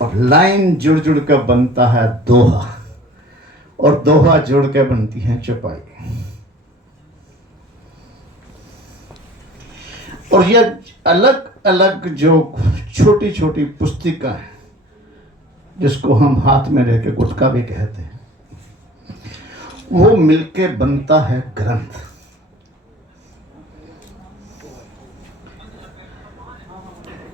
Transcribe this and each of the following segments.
और लाइन जुड़ जुड़ कर बनता है दोहा, और दोहा जुड़ के बनती है चौपाई। और ये अलग अलग जो छोटी छोटी पुस्तिका है, जिसको हम हाथ में लेके गुटका भी कहते हैं, वो मिलके बनता है ग्रंथ।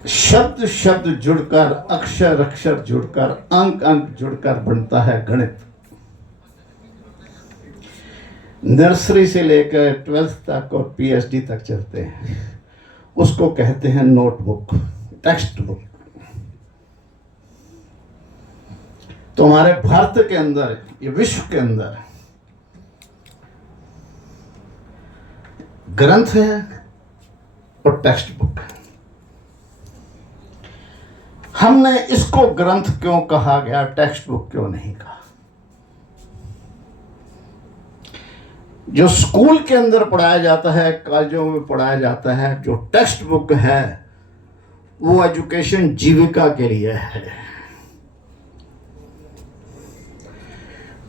शब्द शब्द जुड़कर, अक्षर अक्षर जुड़कर, अंक अंक जुड़कर बनता है गणित। नर्सरी से लेकर 12th तक और पीएचडी तक चलते हैं, उसको कहते हैं नोटबुक, टेक्स्ट बुक। तो हमारे भारत के अंदर, ये विश्व के अंदर ग्रंथ है और टेक्स्ट बुक है। हमने इसको ग्रंथ क्यों कहा गया, टेक्स्ट बुक क्यों नहीं कहा? जो स्कूल के अंदर पढ़ाया जाता है, कॉलेजों में पढ़ाया जाता है, जो टेक्स्ट बुक है, वो एजुकेशन जीविका के लिए है।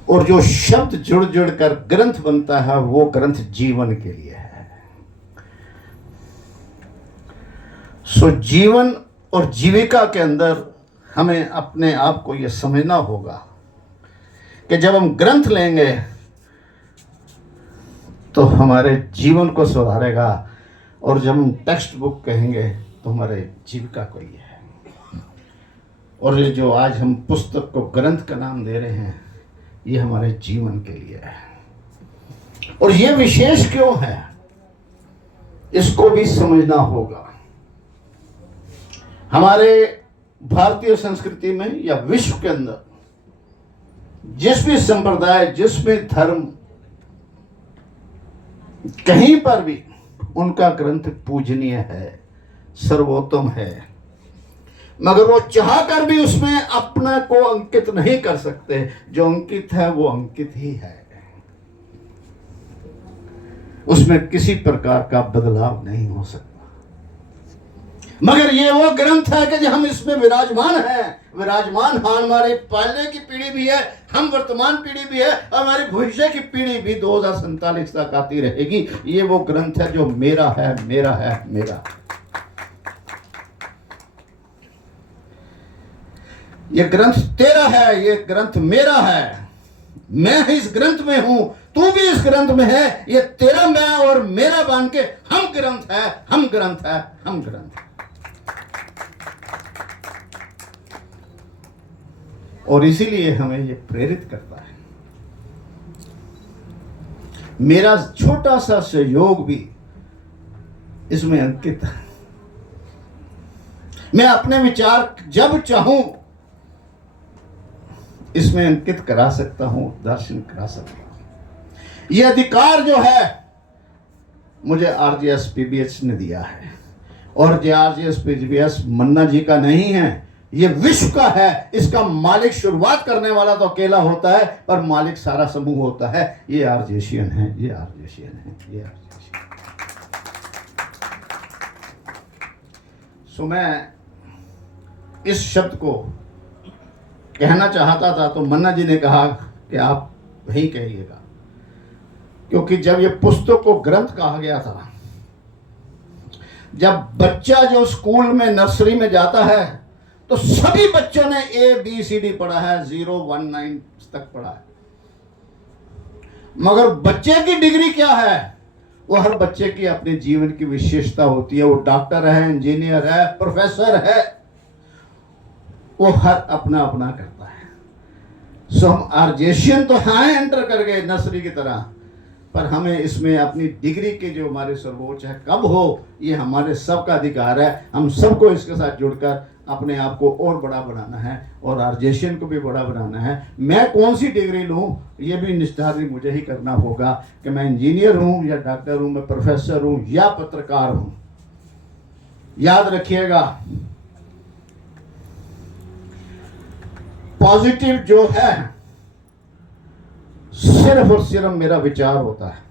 और जो शब्द जुड़ जुड़ कर ग्रंथ बनता है, वो ग्रंथ जीवन के लिए है। सो जीवन और जीविका के अंदर हमें अपने आप को यह समझना होगा कि जब हम ग्रंथ लेंगे तो हमारे जीवन को सुधारेगा, और जब हम टेक्स्ट बुक कहेंगे तो हमारे जीविका को ये है। और ये जो आज हम पुस्तक को ग्रंथ का नाम दे रहे हैं, ये हमारे जीवन के लिए है। और ये विशेष क्यों है, इसको भी समझना होगा। हमारे भारतीय संस्कृति में या विश्व के अंदर जिस भी संप्रदाय, जिस भी धर्म, कहीं पर भी उनका ग्रंथ पूजनीय है, सर्वोत्तम है, मगर वो चाह कर भी उसमें अपना को अंकित नहीं कर सकते। जो अंकित है वो अंकित ही है, उसमें किसी प्रकार का बदलाव नहीं हो सकता। मगर ये वो ग्रंथ है कि जो हम इसमें विराजमान हैं, विराजमान हाँ, हमारे पहले की पीढ़ी भी है, हम वर्तमान पीढ़ी भी है, और हमारी भविष्य की पीढ़ी भी 2047 तक आती रहेगी। ये वो ग्रंथ है जो मेरा है, मेरा है, मेरा। ये ग्रंथ तेरा है, ये ग्रंथ मेरा है। मैं इस ग्रंथ में हूं, तू भी इस ग्रंथ में है। ये तेरा मैं और मेरा बन के हम ग्रंथ है, हम ग्रंथ है, हम ग्रंथ है। और इसीलिए हमें ये प्रेरित करता है। मेरा छोटा सा सहयोग भी इसमें अंकित है। मैं अपने विचार जब चाहूं इसमें अंकित करा सकता हूं, दर्शन करा सकता हूं। यह अधिकार जो है मुझे आरजीएस पीबीएच ने दिया है, और जो आरजीएस पीबीएच मन्ना जी का नहीं है, ये विश्व का है। इसका मालिक शुरुआत करने वाला तो अकेला होता है, पर मालिक सारा समूह होता है। ये आरजेशियन है, ये आरजेशियन है, ये आरजेशियन। सो मैं इस शब्द को कहना चाहता था, तो मन्ना जी ने कहा कि आप वही कहिएगा, क्योंकि जब ये पुस्तक को ग्रंथ कहा गया था, जब बच्चा जो स्कूल में नर्सरी में जाता है तो सभी बच्चों ने ABCD पढ़ा है, 0 1 9 तक पढ़ा है। मगर बच्चे की डिग्री क्या है, वो हर बच्चे की अपने जीवन की विशेषता होती है। वो डॉक्टर है, इंजीनियर है, प्रोफेसर है, वो हर अपना अपना करता है। सो हम आरजेशियन तो हाँ एंटर कर गए नर्सरी की तरह, पर हमें इसमें अपनी डिग्री के जो हमारे सर्वोच्च है कब हो, ये हमारे सबका अधिकार है। हम सबको इसके साथ जुड़कर अपने आप को और बड़ा बनाना है, और आरजेशियन को भी बड़ा बनाना है। मैं कौन सी डिग्री लूँ, ये भी निश्चित मुझे ही करना होगा कि मैं इंजीनियर हूँ या डॉक्टर हूँ, मैं प्रोफेसर हूँ या पत्रकार हूँ। याद रखिएगा, पॉजिटिव जो है सिर्फ और सिर्फ मेरा विचार होता है।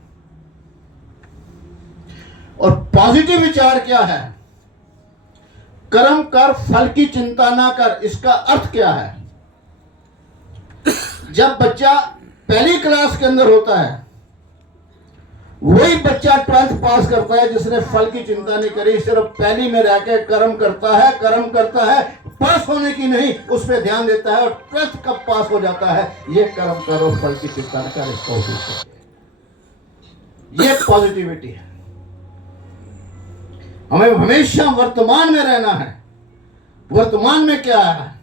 और पॉजिटिव विचार क्या है? कर्म कर, फल की चिंता ना कर। इसका अर्थ क्या है? जब बच्चा पहली क्लास के अंदर होता है, वही बच्चा 12th पास करता है जिसने फल की चिंता नहीं करी, सिर्फ पहली में रह के कर्म करता है, पास होने की नहीं, उस पर ध्यान देता है, और 12th कब पास हो जाता है, ये कर्म करो, फल की चिंता न कर, इसका उद्देश्य है। ये पॉजिटिविटी है। हमें हमेशा वर्तमान में रहना है। वर्तमान में क्या है?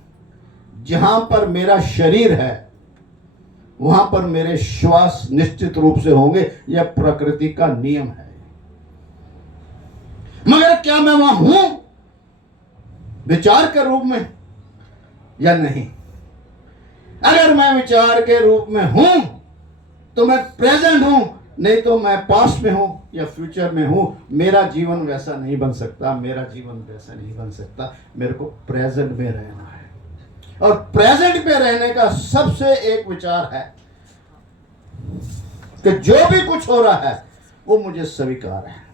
जहां पर मेरा शरीर है वहां पर मेरे श्वास निश्चित रूप से होंगे। यह प्रकृति का नियम है। मगर क्या मैं वहां हूं विचार के रूप में या नहीं? अगर मैं विचार के रूप में हूं तो मैं प्रेजेंट हूं, नहीं तो मैं पास्ट में हूं या फ्यूचर में हूं। मेरा जीवन वैसा नहीं बन सकता, मेरा जीवन वैसा नहीं बन सकता। मेरे को प्रेजेंट में रहना है, और प्रेजेंट में रहने का सबसे एक विचार है कि जो भी कुछ हो रहा है वो मुझे स्वीकार है।